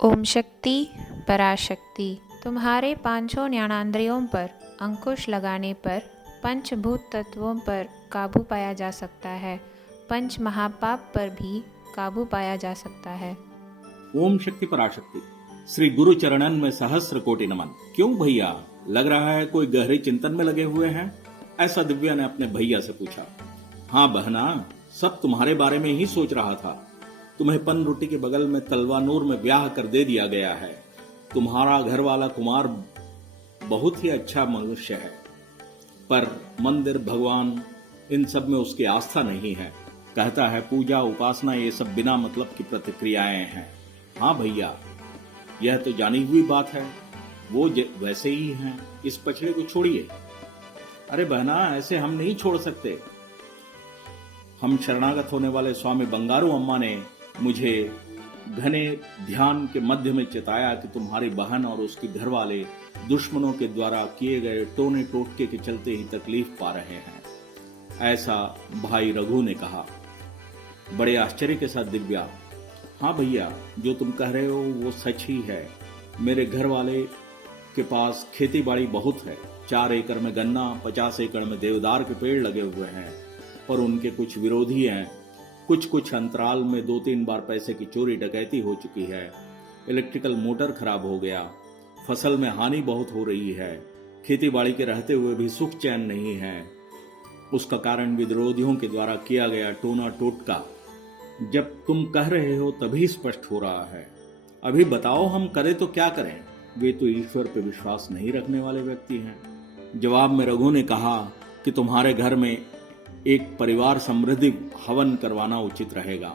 ओम शक्ति पराशक्ति। तुम्हारे पांचों ज्ञानेंद्रियों पर अंकुश लगाने पर पंचभूत तत्वों पर काबू पाया जा सकता है। पंच महापाप पर भी काबू पाया जा सकता है। ओम शक्ति पराशक्ति। श्री गुरु चरणन में सहस्र कोटि नमन। क्यों भैया, लग रहा है कोई गहरे चिंतन में लगे हुए हैं? ऐसा दिव्या ने अपने भैया से पूछा। हाँ बहना, सब तुम्हारे बारे में ही सोच रहा था। तुम्हें पन रोटी के बगल में तलवानूर में ब्याह कर दे दिया गया है। तुम्हारा घर वाला कुमार बहुत ही अच्छा मनुष्य है, पर मंदिर भगवान इन सब में उसकी आस्था नहीं है। कहता है पूजा उपासना ये सब बिना मतलब की प्रतिक्रियाएं हैं। हाँ भैया, यह तो जानी हुई बात है, वो वैसे ही हैं। इस पछड़े को छोड़िए। अरे बहना, ऐसे हम नहीं छोड़ सकते। हम शरणागत होने वाले स्वामी बंगारू अम्मा ने मुझे घने ध्यान के मध्य में चिताया कि तुम्हारी बहन और उसके घर वाले दुश्मनों के द्वारा किए गए टोने टोटके के चलते ही तकलीफ पा रहे हैं। ऐसा भाई रघु ने कहा बड़े आश्चर्य के साथ। दिव्या, हाँ भैया, जो तुम कह रहे हो वो सच ही है। मेरे घर वाले के पास खेती बाड़ी बहुत है। 4 एकड़ में गन्ना, 50 एकड़ में देवदार के पेड़ लगे हुए हैं, पर उनके कुछ विरोधी हैं। कुछ अंतराल में 2-3 बार पैसे की चोरी डकैती हो चुकी है। इलेक्ट्रिकल मोटर खराब हो गया। फसल में हानि बहुत हो रही है। खेती बाड़ी के रहते हुए भी सुख चैन नहीं है। उसका कारण विरोधियों के द्वारा किया गया टोना टोटका जब तुम कह रहे हो तभी स्पष्ट हो रहा है। अभी बताओ हम करें तो क्या करें? वे तो ईश्वर पर विश्वास नहीं रखने वाले व्यक्ति हैं। जवाब में रघु ने कहा कि तुम्हारे घर में एक परिवार समृद्धि हवन करवाना उचित रहेगा।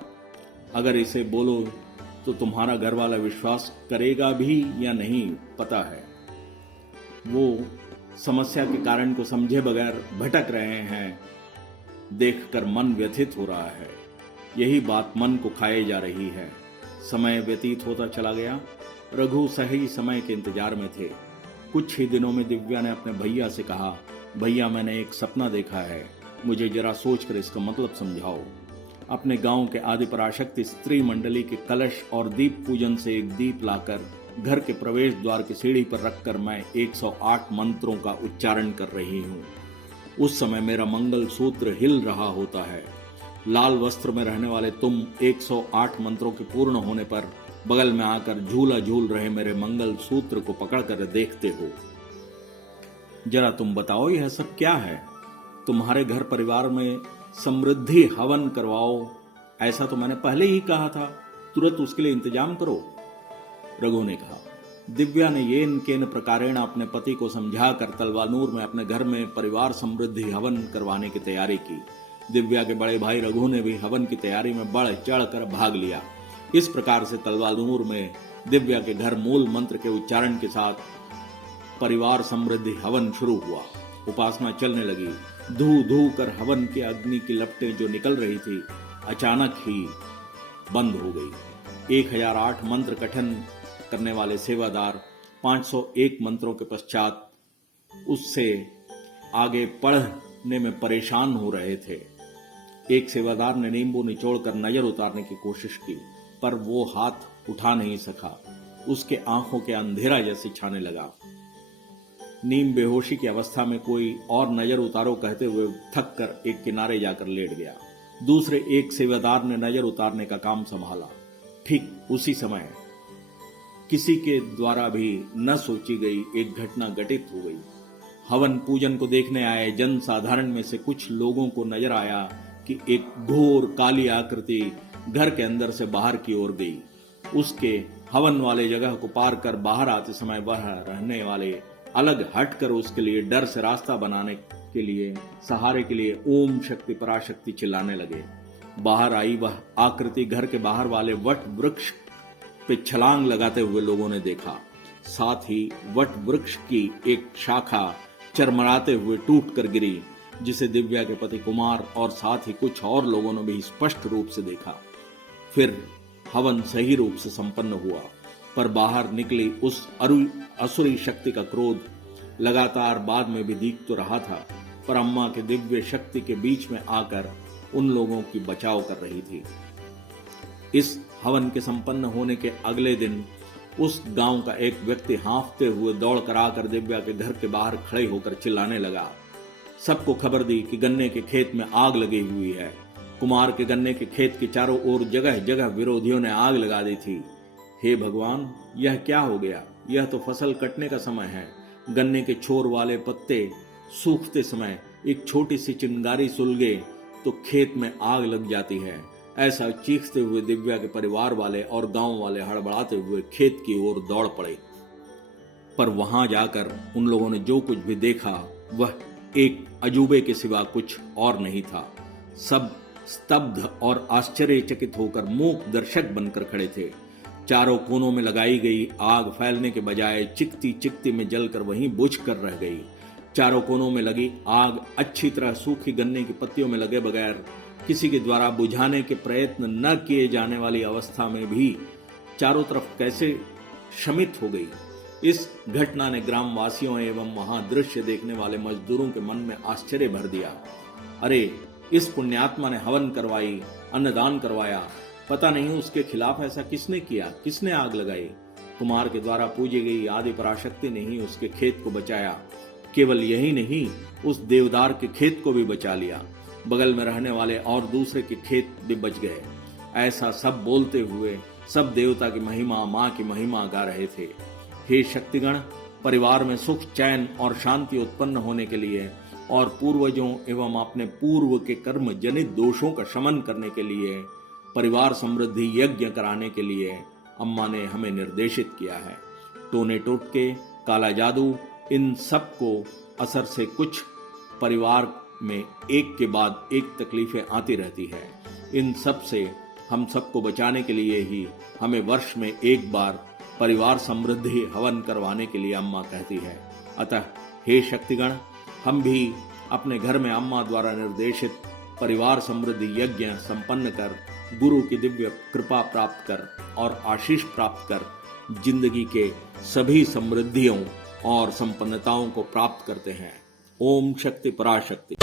अगर इसे बोलो तो तुम्हारा घर वाला विश्वास करेगा भी या नहीं पता है। वो समस्या के कारण को समझे बगैर भटक रहे हैं। देखकर मन व्यथित हो रहा है। यही बात मन को खाए जा रही है। समय व्यतीत होता चला गया। रघु सही समय के इंतजार में थे। कुछ ही दिनों में दिव्या ने अपने भैया से कहा, भैया मैंने एक सपना देखा है, मुझे जरा सोचकर इसका मतलब समझाओ। अपने गांव के आदि पराशक्ति स्त्री मंडली के कलश और दीप पूजन से एक दीप लाकर घर के प्रवेश द्वार की सीढ़ी पर रखकर मैं 108 मंत्रों का उच्चारण कर रही हूँ। उस समय मेरा मंगल सूत्र हिल रहा होता है। लाल वस्त्र में रहने वाले तुम 108 मंत्रों के पूर्ण होने पर बगल में आकर झूला झूल रहे मेरे मंगल सूत्र को पकड़कर देखते हो। जरा तुम बताओ यह सब क्या है? तुम्हारे घर परिवार में समृद्धि हवन करवाओ, ऐसा तो मैंने पहले ही कहा था। तुरंत उसके लिए इंतजाम करो, रघु ने कहा। दिव्या ने येन केन प्रकारेण अपने पति को समझाकर तलवानूर में अपने घर में परिवार समृद्धि हवन करवाने की तैयारी की। दिव्या के बड़े भाई रघु ने भी हवन की तैयारी में बढ़ चढ़कर भाग लिया। इस प्रकार से तलवानूर में दिव्या के घर मूल मंत्र के उच्चारण के साथ परिवार समृद्धि हवन शुरू हुआ। उपासना चलने लगी। धू धू कर हवन के अग्नि की लपटें जो निकल रही थी अचानक ही बंद हो गई। 1008 मंत्र कथन करने वाले सेवादार 501 मंत्रों के पश्चात उससे आगे पढ़ने में परेशान हो रहे थे। एक सेवादार ने नींबू निचोड़कर नजर उतारने की कोशिश की, पर वो हाथ उठा नहीं सका। उसके आंखों के अंधेरा जैसे छाने लगा। नीम बेहोशी की अवस्था में कोई और नजर उतारो कहते हुए थक कर एक किनारे जाकर लेट गया। दूसरे एक सेवादार ने नजर उतारने का काम संभाला। ठीक उसी समय किसी के द्वारा भी न सोची गई एक घटना घटित हो गई। हवन पूजन को देखने आए जन साधारण में से कुछ लोगों को नजर आया कि एक घोर काली आकृति घर के अंदर से बाहर की ओर गई। उसके हवन वाले जगह को पार कर बाहर आते समय वह रहने वाले अलग हटकर उसके लिए डर से रास्ता बनाने के लिए सहारे के लिए ओम शक्ति पराशक्ति चिल्लाने लगे। बाहर आई वह आकृति घर के बाहर वाले वट वृक्ष पे छलांग लगाते हुए लोगों ने देखा। साथ ही वट वृक्ष की एक शाखा चरमराते हुए टूट कर गिरी, जिसे दिव्या के पति कुमार और साथ ही कुछ और लोगों ने भी स्पष्ट रूप से देखा। फिर हवन सही रूप से संपन्न हुआ, पर बाहर निकली उस असुरी शक्ति का क्रोध लगातार बाद में भी दिख तो रहा था, पर अम्मा के दिव्य शक्ति के बीच में आकर उन लोगों की बचाव कर रही थी। इस हवन के संपन्न होने के अगले दिन उस गांव का एक व्यक्ति हाँफते हुए दौड़ कर आकर दिव्या के घर के बाहर खड़े होकर चिल्लाने लगा। सबको खबर दी कि गन्ने के खेत में आग लगी हुई है। कुमार के गन्ने के खेत के चारों ओर जगह जगह विरोधियों ने आग लगा दी थी। हे भगवान, यह क्या हो गया? यह तो फसल कटने का समय है। गन्ने के छोर वाले पत्ते सूखते समय एक छोटी सी चिंगारी सुलगे तो खेत में आग लग जाती है। ऐसा चीखते हुए दिव्या के परिवार वाले और गांव वाले हड़बड़ाते हुए खेत की ओर दौड़ पड़े। पर वहां जाकर उन लोगों ने जो कुछ भी देखा वह एक अजूबे के सिवा कुछ और नहीं था। सब स्तब्ध और आश्चर्यचकित होकर मूक दर्शक बनकर खड़े थे। चारों कोनों में लगाई गई आग फैलने के बजाय चिकती चिकती में जलकर वहीं बुझ कर रह गई। चारों कोनों में लगी आग अच्छी तरह सूखी गन्ने की पत्तियों में लगे बगैर किसी के द्वारा बुझाने के प्रयत्न न किए जाने वाली अवस्था में भी चारों तरफ कैसे शमित हो गई। इस घटना ने ग्रामवासियों एवं वहां दृश्य देखने वाले मजदूरों के मन में आश्चर्य भर दिया। अरे, इस पुण्यात्मा ने हवन करवाई, अन्नदान करवाया, पता नहीं उसके खिलाफ ऐसा किसने किया, किसने आग लगाई। कुमार के द्वारा पूजी गई आदि पराशक्ति ने ही उसके खेत को बचाया। केवल यही नहीं, उस देवदार के खेत को भी बचा लिया। बगल में रहने वाले और दूसरे के खेत भी बच गए। ऐसा सब बोलते हुए सब देवता की महिमा, माँ की महिमा गा रहे थे। हे शक्तिगण, परिवार में सुख, चैन और शांति उत्पन्न होने के लिए और पूर्वजों एवं अपने पूर्व के कर्म जनित दोषों का शमन करने के लिए, परिवार समृद्धि यज्ञ कराने के लिए अम्मा ने हमें निर्देशित किया है। टोने टोटके, काला जादू, इन सब को असर से कुछ परिवार में एक के बाद एक तकलीफें आती रहती है। इन सब से हम सबको बचाने के लिए ही हमें वर्ष में एक बार परिवार समृद्धि हवन करवाने के लिए अम्मा कहती है। अतः हे शक्तिगण, हम भी अपने घर में अम्मा द्वारा निर्देशित परिवार समृद्धि यज्ञ संपन्न कर, गुरु की दिव्य कृपा प्राप्त कर और आशीष प्राप्त कर जिंदगी के सभी समृद्धियों और संपन्नताओं को प्राप्त करते हैं। ओम शक्ति पराशक्ति।